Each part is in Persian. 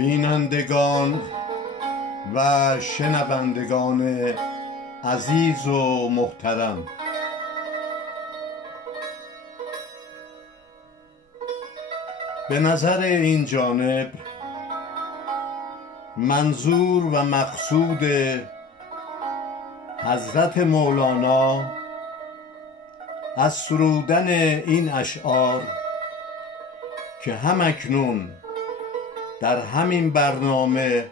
بینندگان و شنوندگان عزیز و محترم، به نظر این جانب منظور و مقصود حضرت مولانا از سرودن این اشعار که همکنون در همین برنامه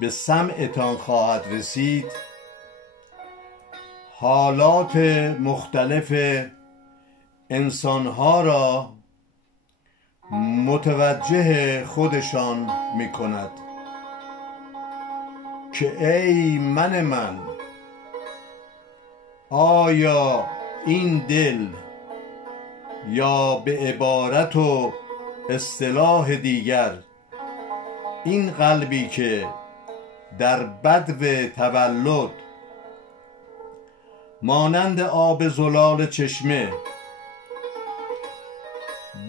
به سمعتان خواهد رسید، حالات مختلف انسانها را متوجه خودشان می کند که ای من، آیا این دل، یا به عبارت و اصطلاح دیگر این قلبی که در بدو تولد مانند آب زلال چشمه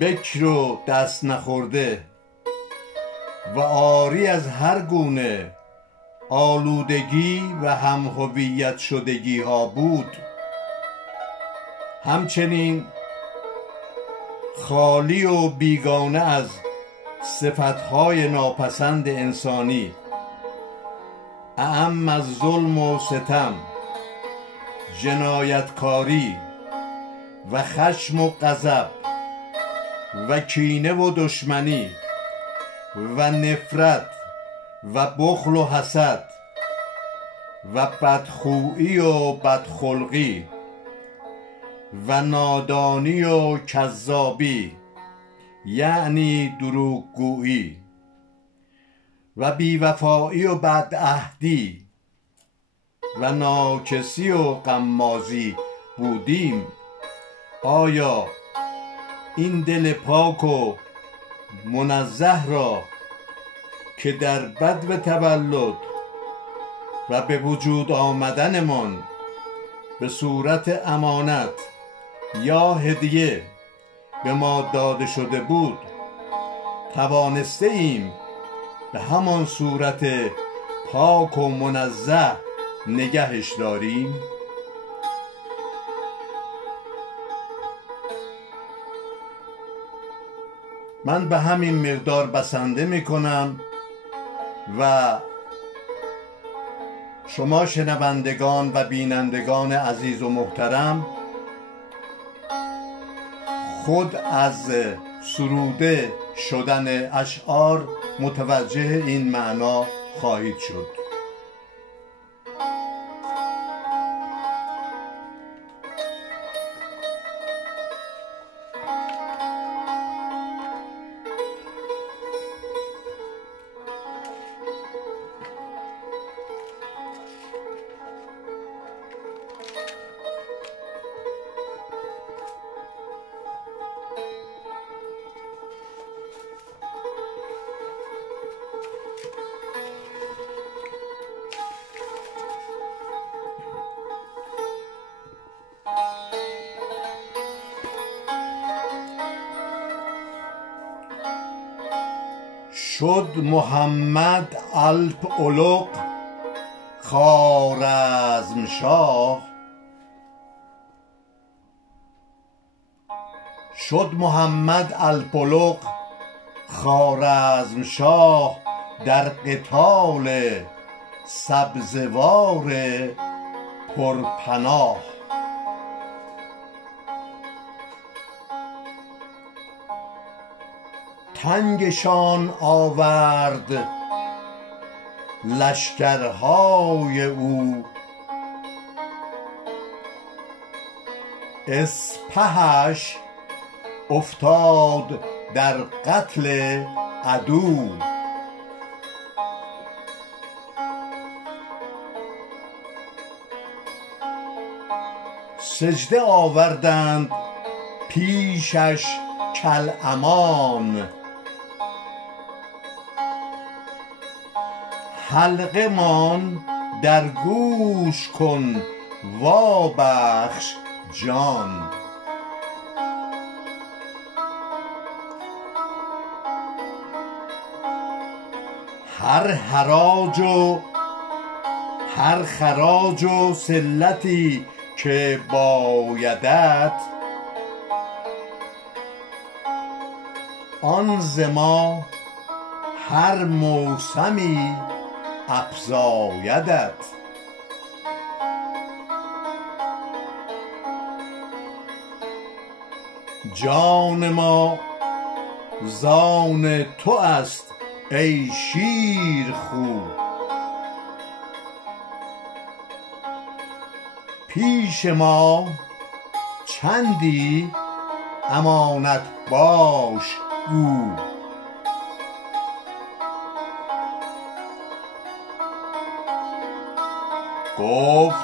بکر و دست نخورده و عاری از هر گونه آلودگی و هم‌هویت شدگی ها بود، همچنین خالی و بیگانه از صفتهای ناپسند انسانی، اعم از ظلم و ستم، جنایتکاری و خشم و غضب و کینه و دشمنی و نفرت و بخل و حسد و بدخویی و بدخلقی و نادانی و کذابی یعنی دروغگویی و بیوفایی و بدعهدی و ناکسی و غمازی بودیم، آیا این دل پاک و منزه را که در بدو تولد و به وجود آمدنمان به صورت امانت یا هدیه به ما داده شده بود، توانسته ایم به همان صورت پاک و منزه نگهش داریم؟ من به همین مقدار بسنده می کنم و شما شنوندگان و بینندگان عزیز و محترم خود از سروده شدن اشعار متوجه این معنا خواهید شد. شد محمد الپ الاغ خوارزمشاه، شد محمد الپ الاغ خوارزمشاه در قتال سبزوار پرپناه. تنگشان آورد لشکرهای او، اسپهش افتاد در قتل عدو. سجده آوردند پیشش کالامان، حلقه مان در گوش کن وابخش جان. هر خراج و صلتی که بایدت، آن ز ما هر موسمی افزایدت. جان ما زان تو است ای شیرخو، پیش ما چندی امانت باش گو. گفت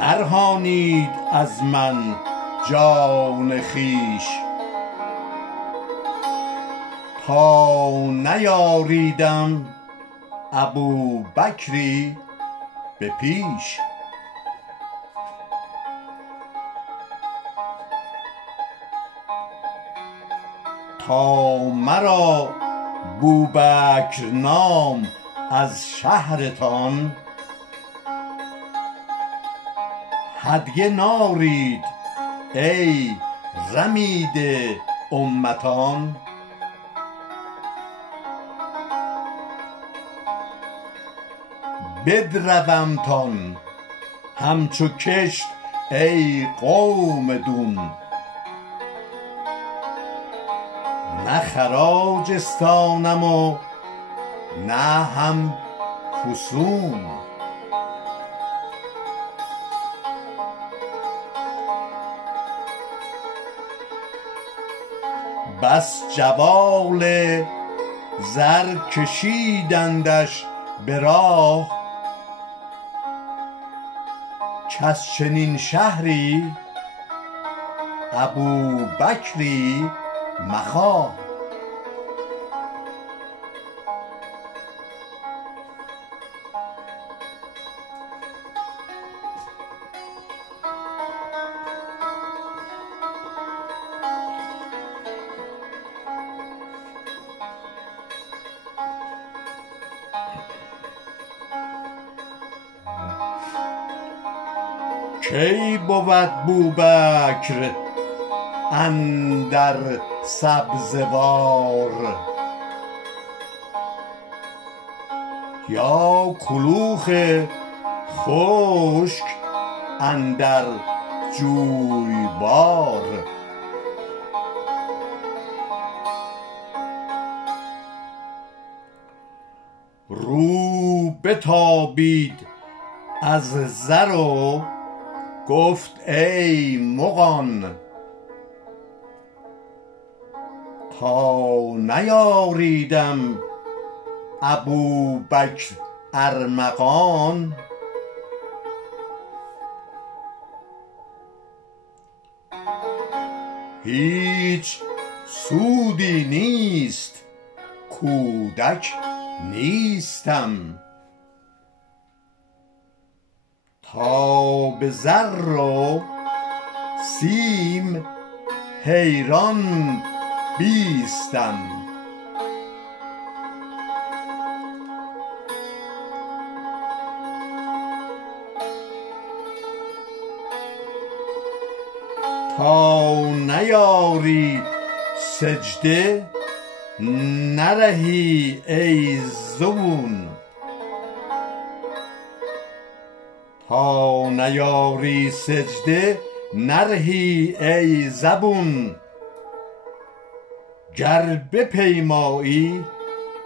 نرهانید از من جان خویش، تا نیاریدم ابوبکری به پیش. تا مرا بوبکر نام از شهرتان، هدیه نارید ای رمیده امتان. بدرومتان همچو کشت ای قوم دون، نه خراج استانم و نه هم فسون. بس جوال زر کشیدندش به راه، کز چنین شهری ابوبکری مخواه. کی بود بوبکر اندر سبزوار، یا کلوخ خشک اندر جویبار. رو بتابید از زر و گفت ای مغان، تا نیاریدم ابوبکر ارمغان. هیچ سودی نیست کودک نیستم، تا به زر و سیم حیران بیستم. تا نیاری سجده نرهی ای زبون، تا نیاری سجده نرهی ای زبون. گر بپیمایی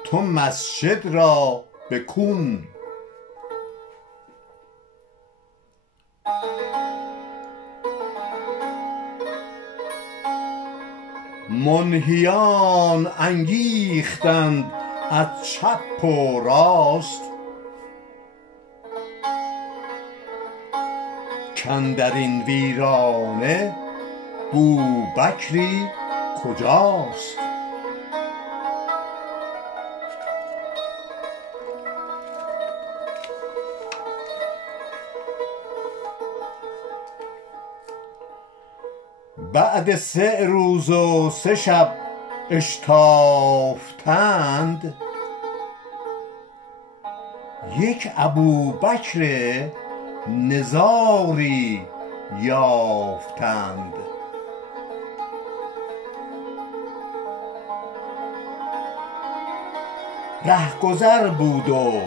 تو مسجد را بکون. منهیان انگیختند از چپ و راست، کاندرین ویرانه بوبکری کجاست. بعد 3 روز و 3 شب اشتافتند، یک ابوبکر نزاری یافتند. رهگذر بود و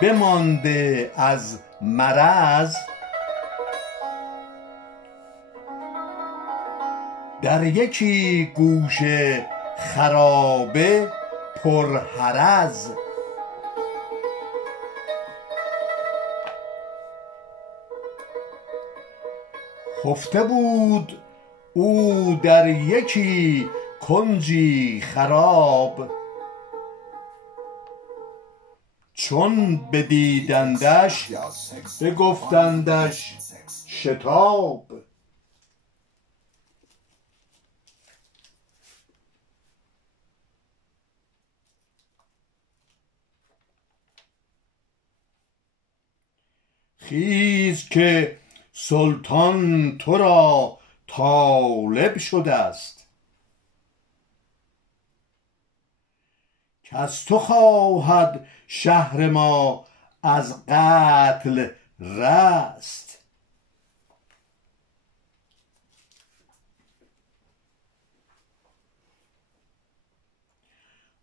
بمانده از مرض، در یکی گوشه خرابه پرحرز. خفته بود او در یکی کنجی خراب، چون بدیدندش بگفتندش شتاب. خیز که سلطان تو را طالب شده است، کز تو خواهد شهر ما از قتل رست.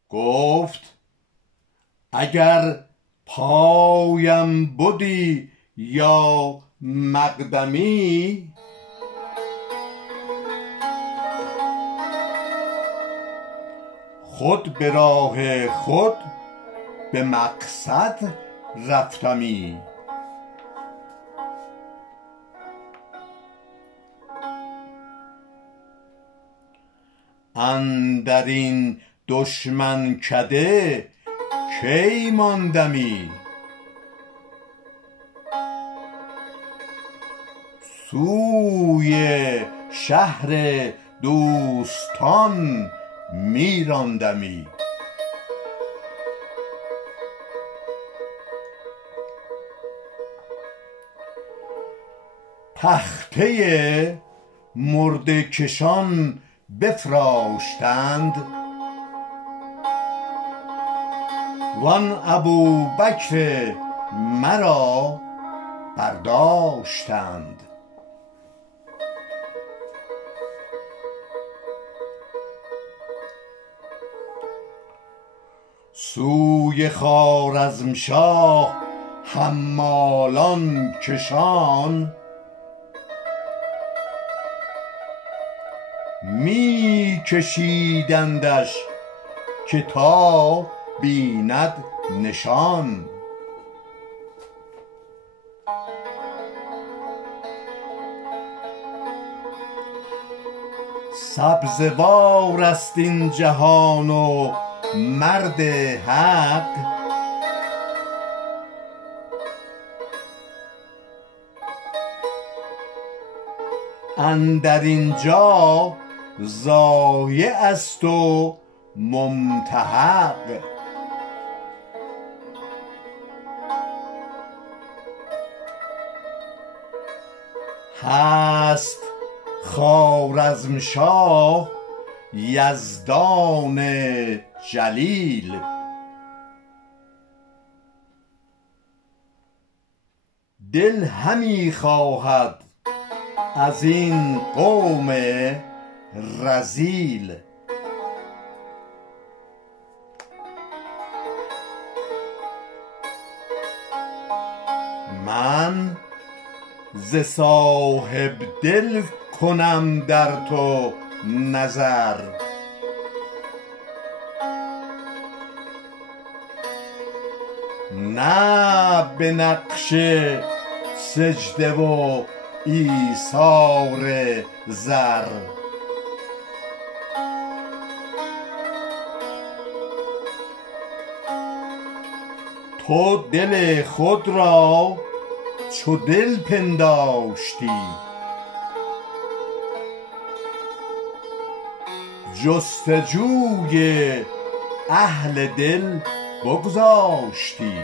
گفت اگر پایم بدی یا مقدمی، خود به راه خود به مقصد رفتمی. اندرین دشمن کده کی ماندمی، سوی شهر دوستان می راندمی. تخته مرده کشان بفراشتند، وان ابوبکر مرا برداشتند. سوی خوارزمشاه حمالان کشان، می کشیدندش که تا بیند نشان. سبزوار است این جهان و مرد حق، اندر اینجا ضایع است و ممتحق. هست خوارزمشاه یزدان جلیل، دل همی خواهد از این قوم رذیل. من ز صاحب دل کنم در تو نظر، نه به نقش سجده و ایثار زر. تو دل خود را چو دل پنداشتی، جستجوی اهل دل بگذاشتی.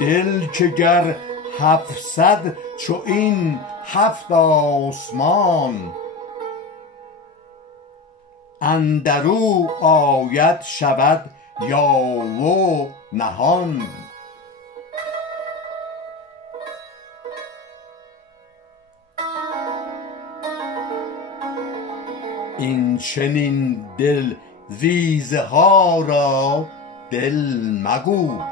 دل که گر 700 چو این 7 آسمان، اندرو آید شود یاوه و نهان. این چنین دل ریزه ها را دل مگو،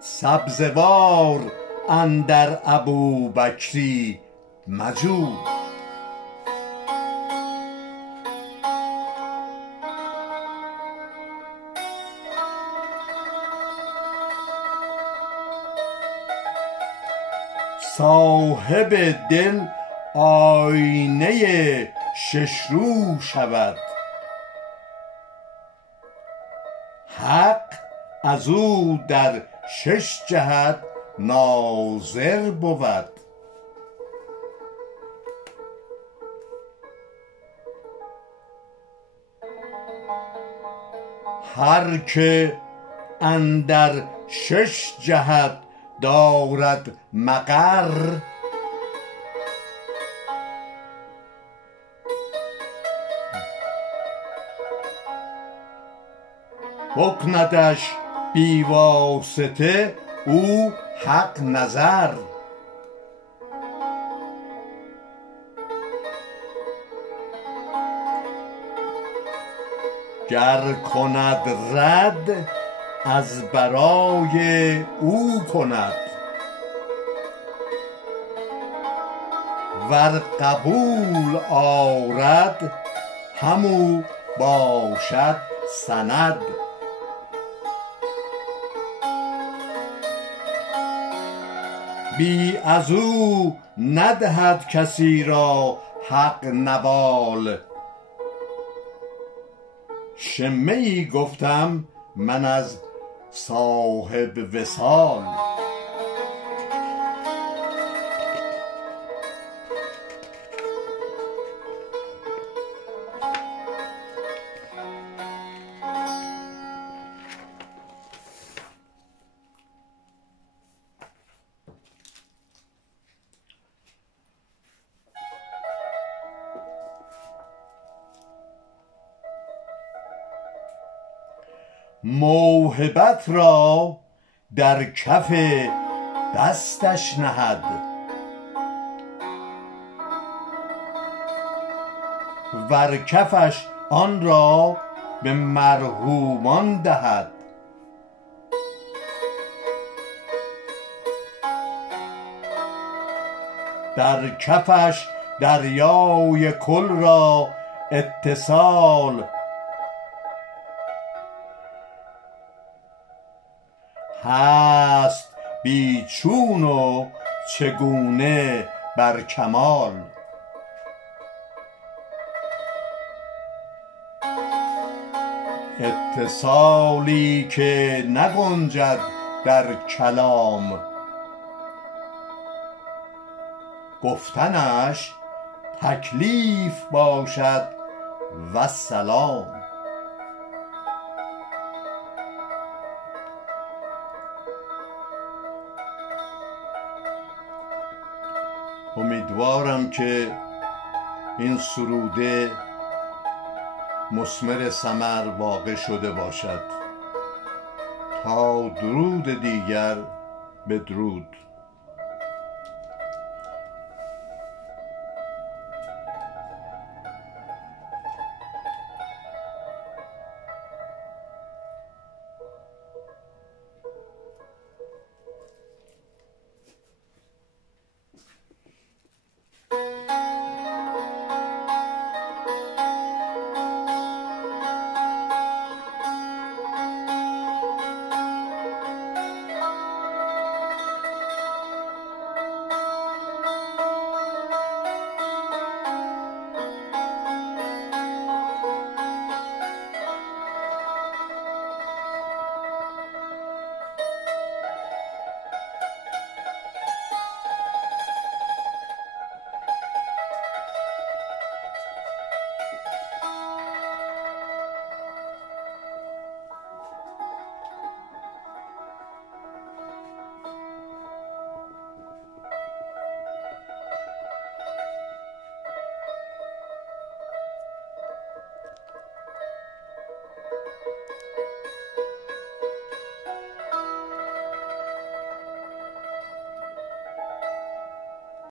سبزه وار اندر ابوبکری مجو. صاحب دل آینه 6 رو شود، حق ازو در 6 جهت ناظر بود. هر که اندر 6 جهت دارد مقر، بکندش بی واسطه او حق نظر. گر کند رد از برای او کند، ور قبول آرد همو باشد سند. بی ازو ندهد کسی را حق نوال. شمه ای گفتم من از صاحب وصال. موهبت را در کف دستش نهد، ور کفش آن را به مرحومان دهد. در کفش دریای کل را اتصال، هست بی چون و چگونه بر کمال. اتصالی که نگنجد در کلام، گفتنش تکلیف باشد والسلام. امیدوارم که این سروده مثمر ثمر واقع شده باشد. تا درود دیگر، بدرود.